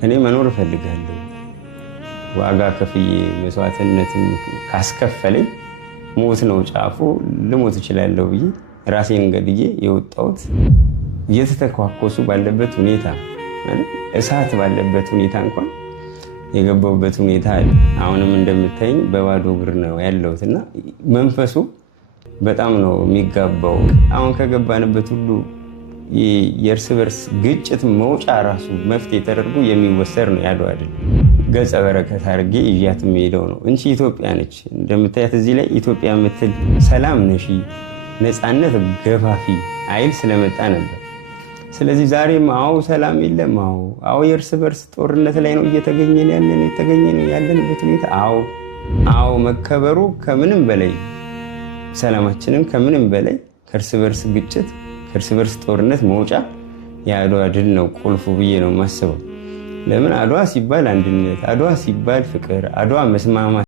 እኔ መኖር እፈልጋለሁ። ዋጋ ከፍዬ መስዋዕትነትም ካስከፈለኝ ሞት ነው ጫፉ፣ ልሞት እችላለሁ ብዬ ራሴን ገድዬ የወጣሁት እየተተኳኮሱ ባለበት ሁኔታ እሳት ባለበት ሁኔታ እንኳን የገባሁበት ሁኔታ አለ። አሁንም እንደምታየኝ በባዶ እግር ነው ያለሁት እና መንፈሱ በጣም ነው የሚጋባው። አሁን ከገባንበት ሁሉ የእርስ በርስ ግጭት መውጫ ራሱ መፍትሄ ተደርጎ የሚወሰድ ነው ያለው አይደል? ገጸ በረከት አድርጌ ይዣት የምሄደው ነው እንጂ ኢትዮጵያ ነች። እንደምታያት እዚህ ላይ ኢትዮጵያ የምትል ሰላም ነሺ፣ ነፃነት ገፋፊ አይል ስለመጣ ነበር። ስለዚህ ዛሬም አዎ ሰላም የለም፣ አዎ የእርስ በርስ ጦርነት ላይ ነው እየተገኘን ያለንበት ሁኔታ። አዎ መከበሩ ከምንም በላይ ሰላማችንን ከምንም በላይ ከእርስ በርስ ግጭት ከእርስ በርስ ጦርነት መውጫ የአድዋ ድል ነው ቁልፉ ብዬ ነው የማስበው። ለምን አድዋ ሲባል አንድነት፣ አድዋ ሲባል ፍቅር፣ አድዋ መስማማት